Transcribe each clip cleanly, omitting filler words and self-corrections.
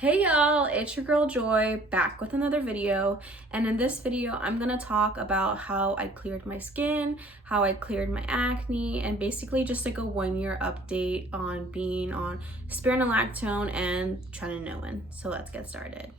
Hey y'all, it's your girl Joy back with another video, and in this video I'm gonna talk about how I cleared my skin, how I cleared my acne, and basically just like a 1-year update on being on spironolactone and tretinoin. So let's get started.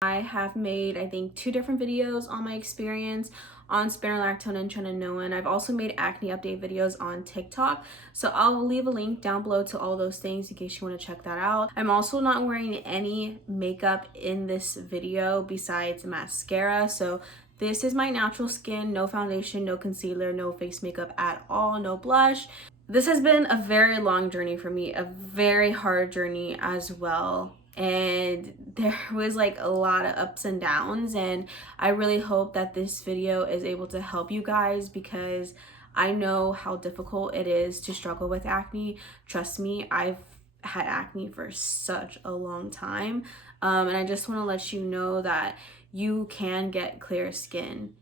I have made, I think, 2 different videos on my experience on spironolactone and tretinoin. I've also made acne update videos on TikTok, so I'll leave a link down below to all those things in case you want to check that out. I'm also not wearing any makeup in this video besides mascara, so this is my natural skin, no foundation, no concealer, no face makeup at all, no blush. This has been a very long journey for me, a very hard journey as well. And there was like a lot of ups and downs, and I really hope that this video is able to help you guys because I know how difficult it is to struggle with acne. Trust me, I've had acne for such a long time, and I just want to let you know that you can get clear skin.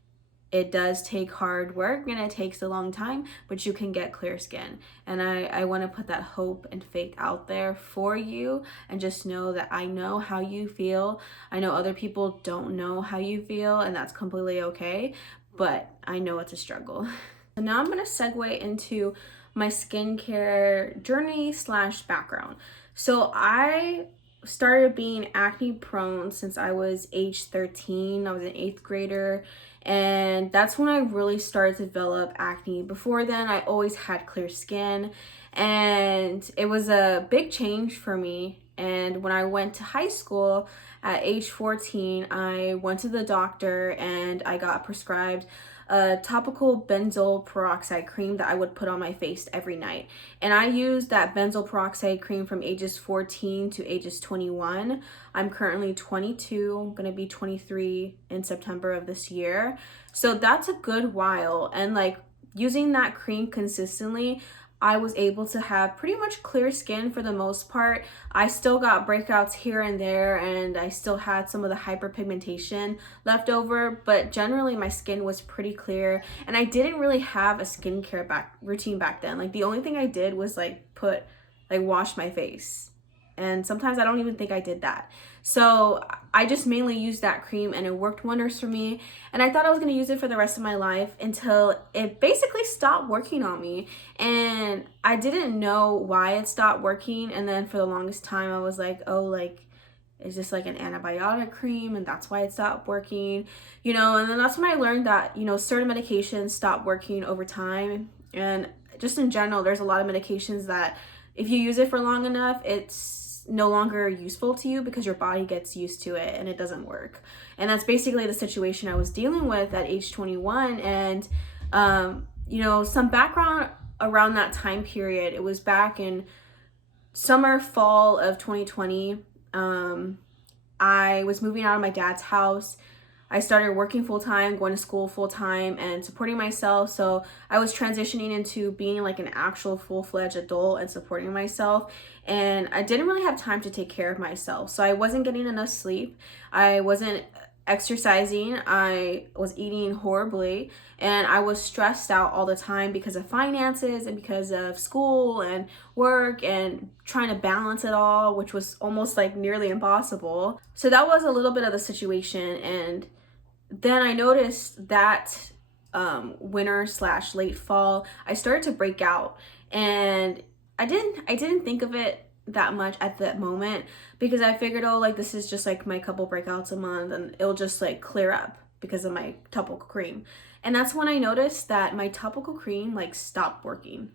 It does take hard work and it takes a long time, but you can get clear skin. And I want to put that hope and faith out there for you, and just know that I know how you feel. I know other people don't know how you feel, and that's completely okay, but I know it's a struggle. So now I'm going to segue into my skincare journey slash background. So I started being acne prone since I was age 13. I was an 8th grader, and that's when I really started to develop acne. Before then, I always had clear skin, and it was a big change for me. And when I went to high school at age 14, I went to the doctor and I got prescribed a topical benzoyl peroxide cream that I would put on my face every night. And I used that benzoyl peroxide cream from ages 14 to ages 21. I'm currently 22, I'm gonna be 23 in September of this year. So that's a good while. And like using that cream consistently, I was able to have pretty much clear skin for the most part. I still got breakouts here and there, and I still had some of the hyperpigmentation left over, but generally my skin was pretty clear. And I didn't really have a skincare routine back then. Like the only thing I did was wash my face. And sometimes I don't even think I did that. So I just mainly used that cream, and it worked wonders for me. And I thought I was going to use it for the rest of my life until it basically stopped working on me. And I didn't know why it stopped working. And then for the longest time, I was like, oh, like, it's just like an antibiotic cream, and that's why it stopped working, And then that's when I learned that, certain medications stop working over time. And just in general, there's a lot of medications that if you use it for long enough, it's no longer useful to you because your body gets used to it and it doesn't work. And that's basically the situation I was dealing with at age 21. And some background around that time period, it was back in fall of 2020. I was moving out of my dad's house. I started working full-time, going to school full-time, and supporting myself. So I was transitioning into being like an actual full-fledged adult and supporting myself. And I didn't really have time to take care of myself. So I wasn't getting enough sleep. I wasn't exercising. I was eating horribly. And I was stressed out all the time because of finances and because of school and work and trying to balance it all, which was almost like nearly impossible. So that was a little bit of the situation. And then I noticed that winter / late fall, I started to break out. And I didn't think of it that much at that moment because I figured, oh, like this is just like my couple breakouts a month and it'll just like clear up because of my topical cream. And that's when I noticed that my topical cream like stopped working,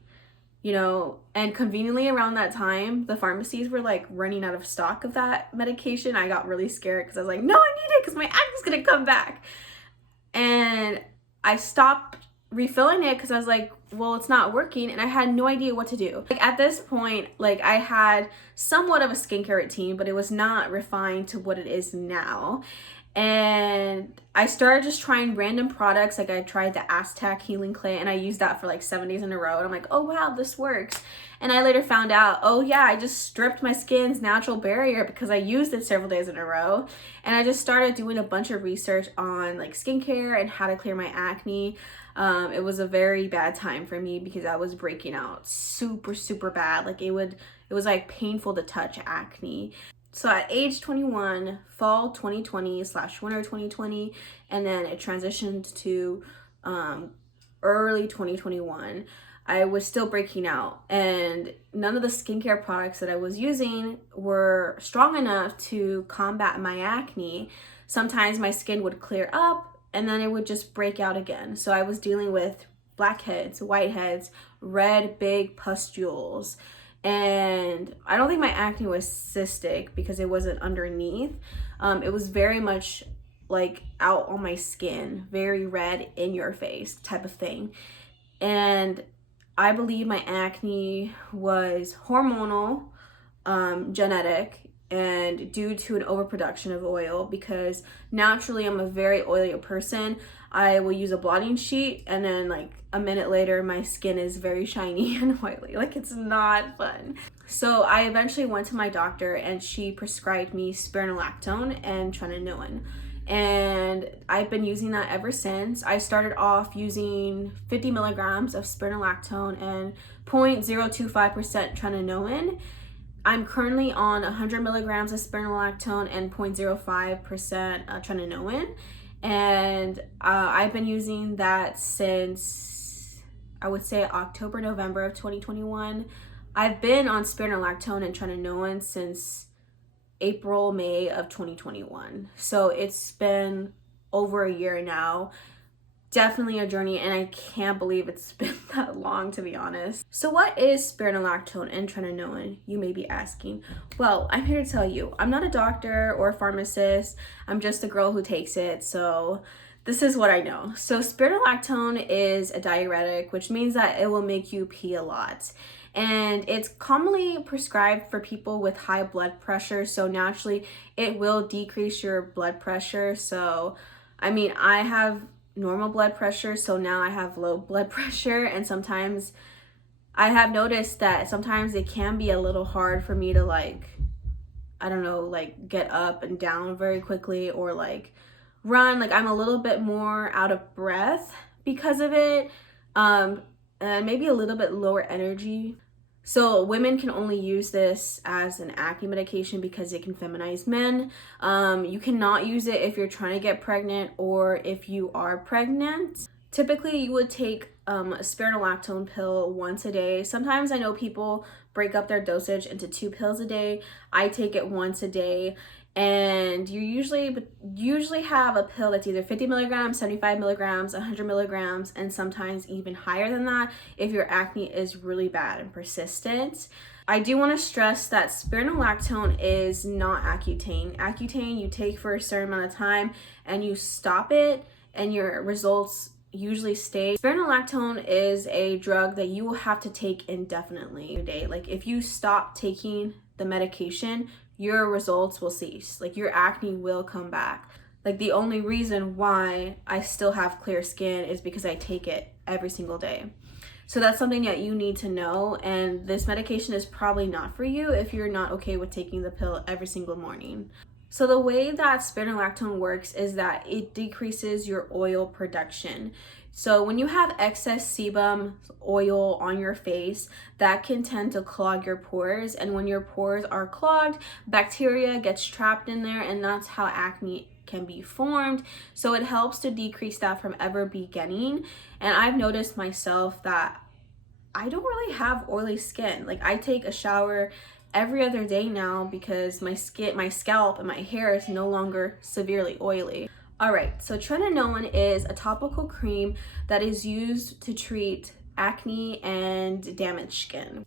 and conveniently around that time, the pharmacies were like running out of stock of that medication. I got really scared because I was like, no, I need it because my acne's gonna come back. And I stopped refilling it because I was like, well, it's not working, and I had no idea what to do. Like at this point, like I had somewhat of a skincare routine, but it was not refined to what it is now. And I started just trying random products. Like I tried the Aztec healing clay and I used that for like 7 days in a row, and I'm like, oh wow, this works. And I later found out, oh yeah, I just stripped my skin's natural barrier because I used it several days in a row. And I just started doing a bunch of research on like skincare and how to clear my acne. It was a very bad time for me because I was breaking out super bad. Like it was like painful to touch acne. So at age 21, fall 2020 / winter 2020, and then it transitioned to early 2021, I was still breaking out, and none of the skincare products that I was using were strong enough to combat my acne. Sometimes my skin would clear up and then it would just break out again. So I was dealing with blackheads, whiteheads, red big pustules. And I don't think my acne was cystic because it wasn't underneath. It was very much like out on my skin, very red in your face type of thing. And I believe my acne was hormonal, genetic, and due to an overproduction of oil, because naturally I'm a very oily person. I will use a blotting sheet and then like a minute later my skin is very shiny and oily. Like it's not fun. So I eventually went to my doctor and she prescribed me spironolactone and tretinoin. And I've been using that ever since. I started off using 50 milligrams of spironolactone and 0.025% tretinoin. I'm currently on 100 milligrams of spironolactone and 0.05% tretinoin. And I've been using that since, I would say, October, November of 2021. I've been on spironolactone and tretinoin since April, May of 2021. So it's been over a year now. Definitely a journey, and I can't believe it's been that long, to be honest. So what is spironolactone and tretinoin, you may be asking? Well, I'm here to tell you. I'm not a doctor or a pharmacist. I'm just a girl who takes it, so this is what I know. So spironolactone is a diuretic, which means that it will make you pee a lot. And it's commonly prescribed for people with high blood pressure, so naturally it will decrease your blood pressure. So, I mean, I have normal blood pressure, so now I have low blood pressure, and sometimes I have noticed that sometimes it can be a little hard for me to like, I don't know, like get up and down very quickly or like run. Like I'm a little bit more out of breath because of it, and maybe a little bit lower energy. So women can only use this as an acne medication because it can feminize men. You cannot use it if you're trying to get pregnant or if you are pregnant. Typically, you would take a spironolactone pill once a day. Sometimes I know people break up their dosage into 2 pills a day. I take it once a day. And you usually have a pill that's either 50 milligrams, 75 milligrams, 100 milligrams, and sometimes even higher than that if your acne is really bad and persistent. I do want to stress that spironolactone is not Accutane. Accutane you take for a certain amount of time and you stop it and your results usually stay. Spironolactone is a drug that you will have to take indefinitely a day. Like if you stop taking the medication, your results will cease. Like your acne will come back. Like the only reason why I still have clear skin is because I take it every single day. So that's something that you need to know, and this medication is probably not for you if you're not okay with taking the pill every single morning. So the way that spironolactone works is that it decreases your oil production. So when you have excess sebum oil on your face, that can tend to clog your pores. And when your pores are clogged, bacteria gets trapped in there, and that's how acne can be formed. So it helps to decrease that from ever beginning. And I've noticed myself that I don't really have oily skin. Like I take a shower every other day now because my scalp and my hair is no longer severely oily. All right, so tretinoin is a topical cream that is used to treat acne and damaged skin.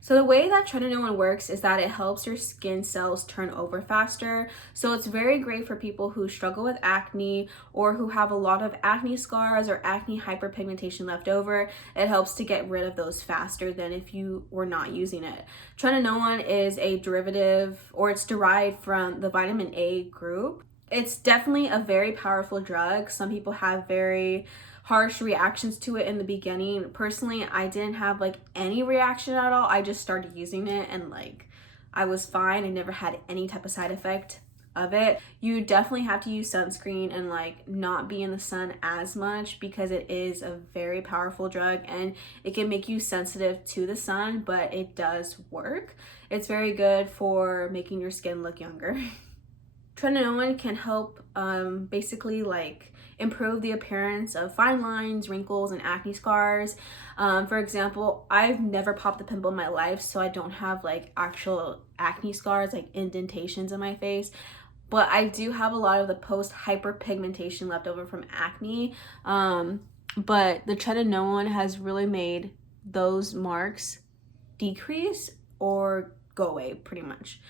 So the way that tretinoin works is that it helps your skin cells turn over faster. So it's very great for people who struggle with acne or who have a lot of acne scars or acne hyperpigmentation left over. It helps to get rid of those faster than if you were not using it. Tretinoin is a derivative, or it's derived from the vitamin A group. It's definitely a very powerful drug. Some people have very harsh reactions to it in the beginning. Personally, I didn't have like any reaction at all. I just started using it and like I was fine. I never had any type of side effect of it. You definitely have to use sunscreen and like not be in the sun as much because it is a very powerful drug and it can make you sensitive to the sun, but it does work. It's very good for making your skin look younger. Tretinoin can help basically like improve the appearance of fine lines, wrinkles, and acne scars. For example, I've never popped a pimple in my life, so I don't have like actual acne scars, like indentations in my face. But I do have a lot of the post hyperpigmentation left over from acne. But the tretinoin has really made those marks decrease or go away pretty much.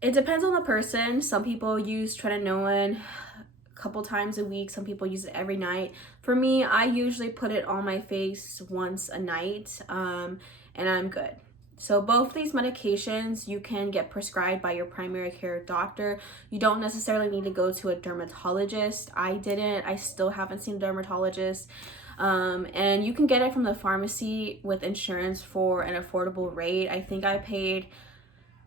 It depends on the person. Some people use tretinoin a couple times a week. Some people use it every night. For me, I usually put it on my face once a night, and I'm good. So both these medications you can get prescribed by your primary care doctor. You don't necessarily need to go to a dermatologist. I didn't. I still haven't seen a dermatologist. And you can get it from the pharmacy with insurance for an affordable rate. I think I paid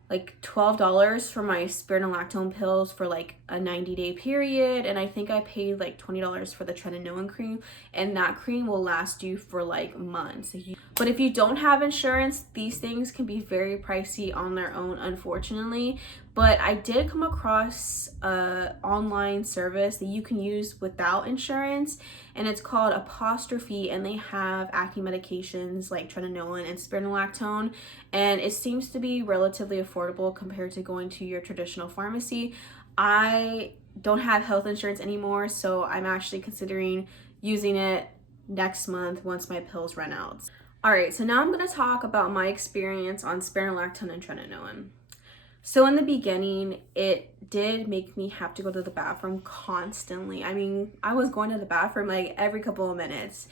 like $12 for my spironolactone pills for like a 90-day period, and I think I paid like $20 for the tretinoin cream, and that cream will last you for like months. But if you don't have insurance, these things can be very pricey on their own, unfortunately. But I did come across a online service that you can use without insurance, and it's called Apostrophe, and they have acne medications like tretinoin and spironolactone, and it seems to be relatively affordable compared to going to your traditional pharmacy. I don't have health insurance anymore, so I'm actually considering using it next month once my pills run out. All right, so now I'm going to talk about my experience on spironolactone and tretinoin. So in the beginning, it did make me have to go to the bathroom constantly. I mean, I was going to the bathroom like every couple of minutes.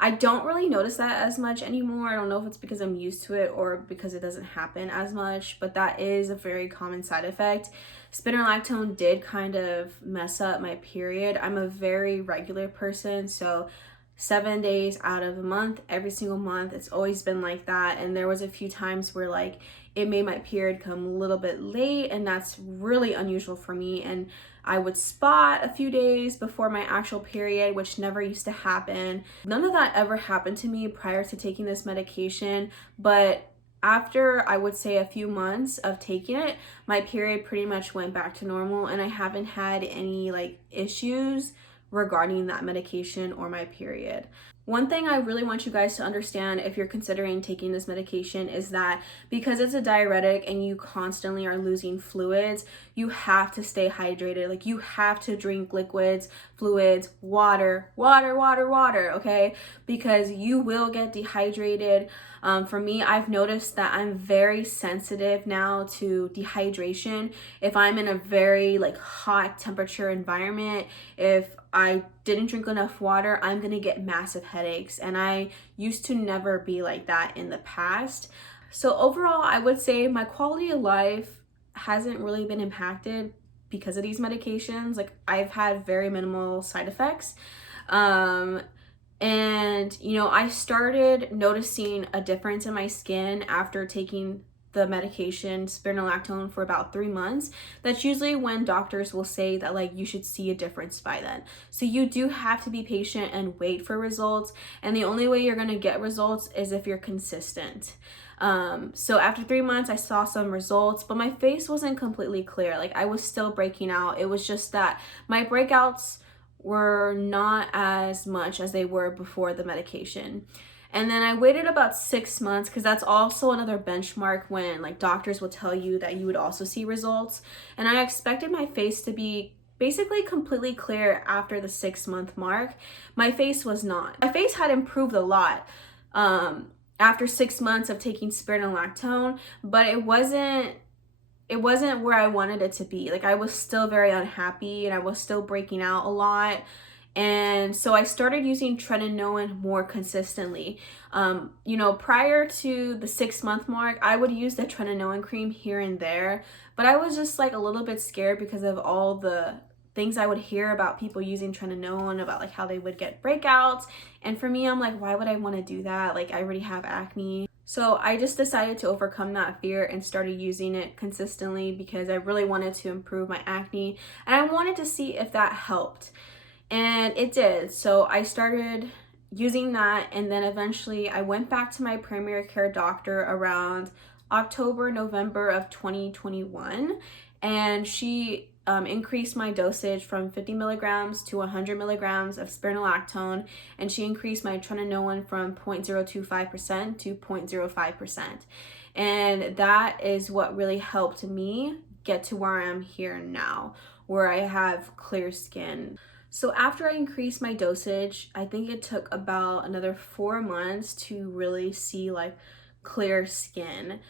I don't really notice that as much anymore. I don't know if it's because I'm used to it or because it doesn't happen as much, but that is a very common side effect. Spironolactone did kind of mess up my period. I'm a very regular person, so 7 days out of the month, every single month, it's always been like that. And there was a few times where like it made my period come a little bit late, and that's really unusual for me. And I would spot a few days before my actual period, which never used to happen. None of that ever happened to me prior to taking this medication, but after I would say a few months of taking it, my period pretty much went back to normal, and I haven't had any like issues regarding that medication or my period. One thing I really want you guys to understand if you're considering taking this medication is that because it's a diuretic and you constantly are losing fluids, you have to stay hydrated. Like, you have to drink liquids, fluids, water, okay? Because you will get dehydrated. For me, I've noticed that I'm very sensitive now to dehydration. If I'm in a very like hot temperature environment, if I didn't drink enough water, I'm gonna get massive headaches, and I used to never be like that in the past. So overall, I would say my quality of life hasn't really been impacted because of these medications. Like, I've had very minimal side effects. And you know, I started noticing a difference in my skin after taking the medication spironolactone for about 3 months. That's usually when doctors will say that like you should see a difference by then. So you do have to be patient and wait for results, and the only way you're going to get results is if you're consistent. So after 3 months I saw some results, but my face wasn't completely clear. Like, I was still breaking out. It was just that my breakouts were not as much as they were before the medication. And then I waited about 6 months, because that's also another benchmark when like doctors will tell you that you would also see results. And I expected my face to be basically completely clear after the 6-month mark. My face was not. My face had improved a lot after 6 months of taking spironolactone, but it wasn't where I wanted it to be. Like, I was still very unhappy and I was still breaking out a lot. And so I started using tretinoin more consistently. You know, prior to the 6-month mark, I would use the tretinoin cream here and there, but I was just like a little bit scared because of all the things I would hear about people using tretinoin, about like how they would get breakouts. And for me, I'm like, why would I want to do that? Like, I already have acne. So I just decided to overcome that fear and started using it consistently because I really wanted to improve my acne and I wanted to see if that helped. And it did. So I started using that, and then eventually I went back to my primary care doctor around October, November of 2021, and she increased my dosage from 50 milligrams to 100 milligrams of spironolactone, and she increased my tretinoin from 0.025% to 0.05%. And that is what really helped me get to where I am here now, where I have clear skin. So after I increased my dosage, I think it took about another 4 months to really see like clear skin.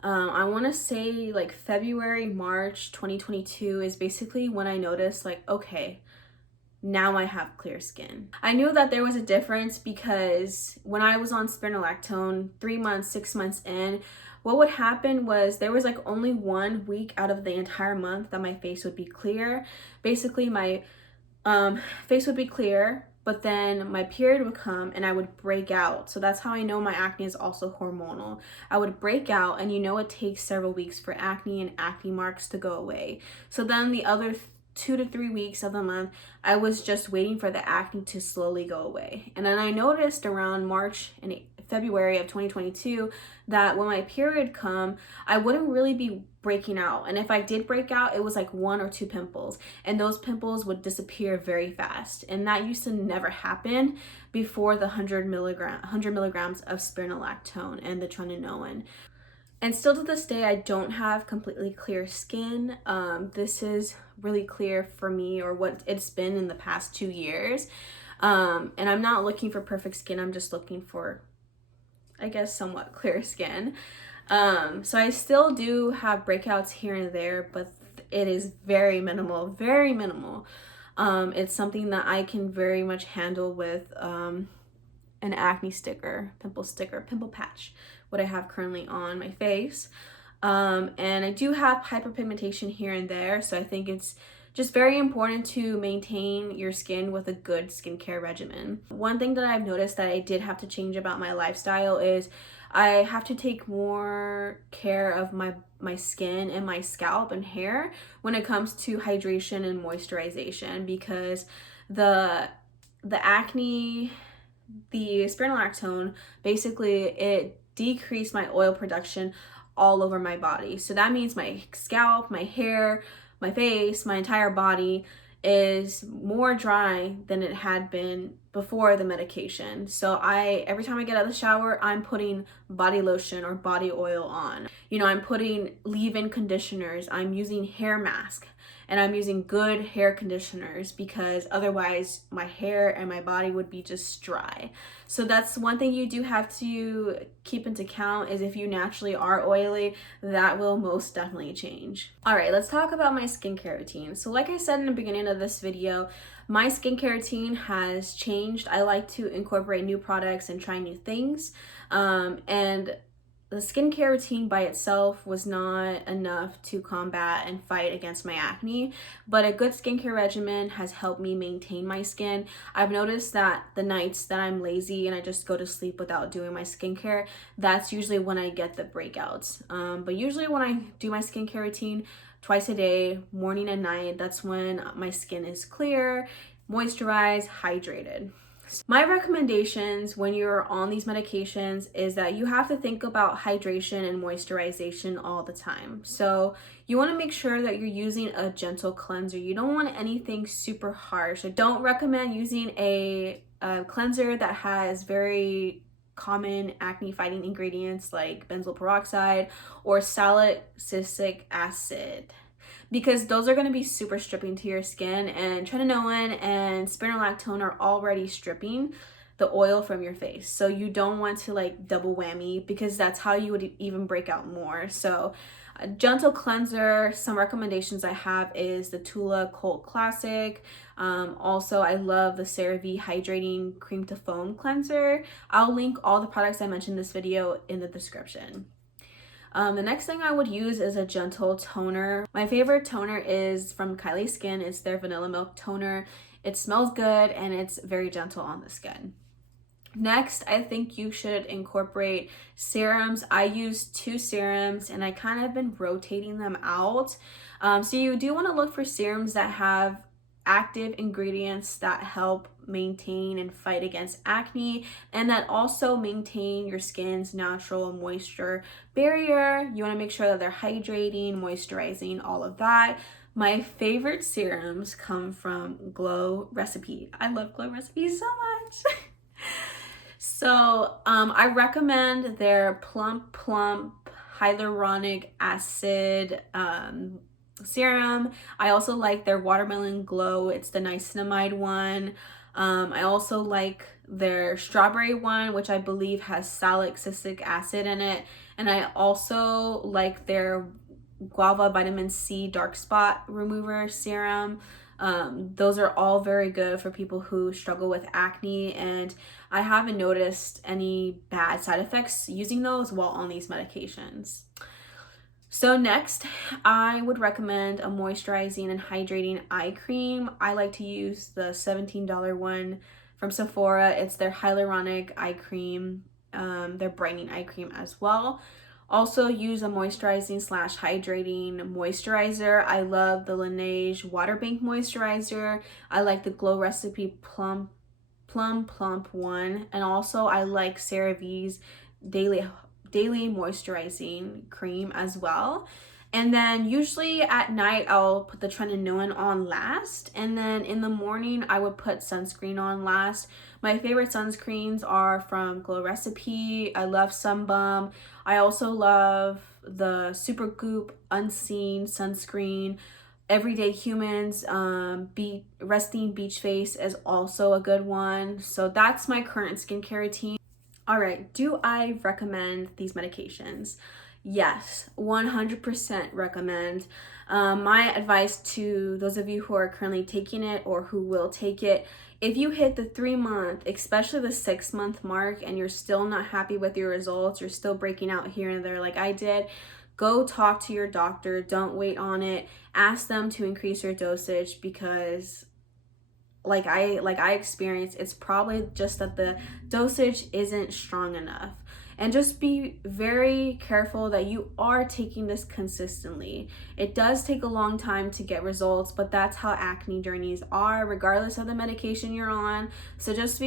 I want to say like February, March 2022 is basically when I noticed like, okay, now I have clear skin. I knew that there was a difference because when I was on spironolactone 3 months, 6 months in, what would happen was there was like only 1 week out of the entire month that my face would be clear. Basically, my face would be clear, but then my period would come and I would break out. So that's how I know my acne is also hormonal. I would break out, and you know it takes several weeks for acne and acne marks to go away. So then the other 2 to 3 weeks of the month, I was just waiting for the acne to slowly go away. And then I noticed around March and February of 2022 that when my period come, I wouldn't really be breaking out. And if I did break out, it was like 1 or 2 pimples, and those pimples would disappear very fast. And that used to never happen before the 100 milligrams of spironolactone and the tretinoin. And still to this day, I don't have completely clear skin. This is really clear for me, or what it's been in the past 2 years. And I'm not looking for perfect skin. I'm just looking for, I guess, somewhat clear skin. So I still do have breakouts here and there, but it is very minimal, very minimal. It's something that I can very much handle with an acne sticker, pimple patch, what I have currently on my face. And I do have hyperpigmentation here and there, so I think it's just very important to maintain your skin with a good skincare regimen. One thing that I've noticed that I did have to change about my lifestyle is I have to take more care of my skin and my scalp and hair when it comes to hydration and moisturization, because the acne, the spironolactone, basically it decreased my oil production all over my body. So that means my scalp, my hair, my face, my entire body is more dry than it had been before the medication. So every time I get out of the shower, I'm putting body lotion or body oil on. You know, I'm putting leave-in conditioners, I'm using hair mask, and I'm using good hair conditioners, because otherwise my hair and my body would be just dry. So that's one thing you do have to keep into account, is if you naturally are oily, that will most definitely change. All right, let's talk about my skincare routine. So like I said in the beginning of this video, my skincare routine has changed. I like to incorporate new products and try new things. And the skincare routine by itself was not enough to combat and fight against my acne, but a good skincare regimen has helped me maintain my skin. I've noticed that the nights that I'm lazy and I just go to sleep without doing my skincare, that's usually when I get the breakouts. But usually when I do my skincare routine twice a day, morning and night, that's when my skin is clear, moisturized, hydrated. My recommendations when you're on these medications is that you have to think about hydration and moisturization all the time. So you want to make sure that you're using a gentle cleanser. You don't want anything super harsh. I don't recommend using a cleanser that has very common acne fighting ingredients like benzoyl peroxide or salicylic acid, because those are going to be super stripping to your skin, and tretinoin and spironolactone are already stripping the oil from your face. So you don't want to like double whammy, because that's how you would even break out more. So a gentle cleanser, some recommendations I have is the Tula Cult Classic. Also, I love the CeraVe Hydrating Cream to Foam Cleanser. I'll link all the products I mentioned in this video in the description. The next thing I would use is a gentle toner. My favorite toner is from Kylie Skin. It's their Vanilla Milk Toner. It smells good and it's very gentle on the skin. Next, I think you should incorporate serums. I use 2 serums and I kind of been rotating them out. So you do want to look for serums that have active ingredients that help maintain and fight against acne, and that also maintain your skin's natural moisture barrier. You want to make sure that they're hydrating, moisturizing, all of that. My favorite serums come from Glow Recipe. I love Glow Recipe so much. So I recommend their Plump hyaluronic acid serum. I also like their Watermelon Glow. It's the niacinamide one. I also like their strawberry one, which I believe has salicylic acid in it. And I also like their guava vitamin C dark spot remover serum. Those are all very good for people who struggle with acne, and I haven't noticed any bad side effects using those while on these medications. So next, I would recommend a moisturizing and hydrating eye cream. I like to use the $17 one from Sephora. It's their hyaluronic eye cream, their brightening eye cream as well. Also use a moisturizing / hydrating moisturizer. I love the Laneige Water Bank moisturizer. I like the Glow Recipe Plump one, and also I like CeraVe's daily moisturizing cream as well. And then usually at night I'll put the tretinoin on last, and then in the morning I would put sunscreen on last. My favorite sunscreens are from Glow Recipe. I love Sunbum. I also love the Supergoop Unseen sunscreen. Everyday Humans Resting Beach Face is also a good one. So that's my current skincare routine. All right, do I recommend these medications? Yes, 100% recommend. My advice to those of you who are currently taking it or who will take it, if you hit the 3-month, especially the 6-month mark, and you're still not happy with your results, you're still breaking out here and there like I did, go talk to your doctor. Don't wait on it. Ask them to increase your dosage, because like I experienced, it's probably just that the dosage isn't strong enough. And just be very careful that you are taking this consistently. It does take a long time to get results, but that's how acne journeys are, regardless of the medication you're on. So just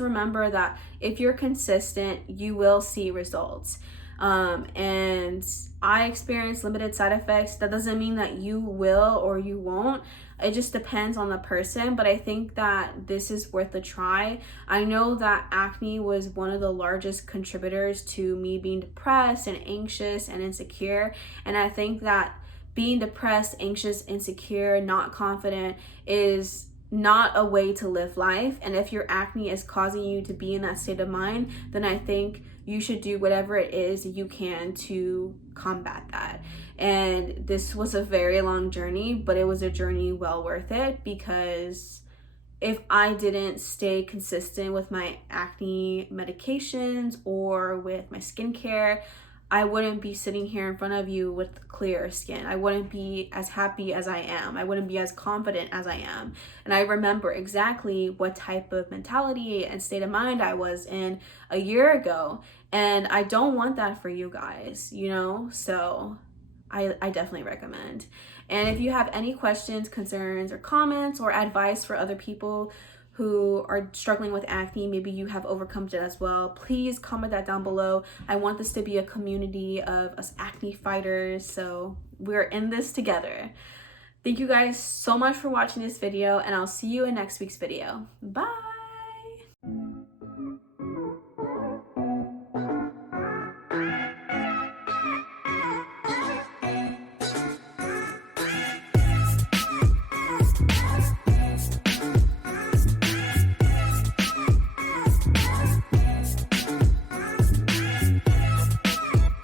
remember that if you're consistent, you will see results. And I experienced limited side effects. That doesn't mean that you will or you won't. It just depends on the person, but I think that this is worth a try. I know that acne was one of the largest contributors to me being depressed and anxious and insecure, and I think that being depressed, anxious, insecure, not confident is not a way to live life. And if your acne is causing you to be in that state of mind, then I think you should do whatever it is you can to combat that. And this was a very long journey, but it was a journey well worth it, because if I didn't stay consistent with my acne medications or with my skincare, I wouldn't be sitting here in front of you with clear skin. I wouldn't be as happy as I am. I wouldn't be as confident as I am. And I remember exactly what type of mentality and state of mind I was in a year ago. And I don't want that for you guys, you know? So I definitely recommend. And if you have any questions, concerns, or comments, or advice for other people who are struggling with acne, maybe you have overcome it as well, please comment that down below. I want this to be a community of us acne fighters, so we're in this together. Thank you guys so much for watching this video, and I'll see you in next week's video. Bye!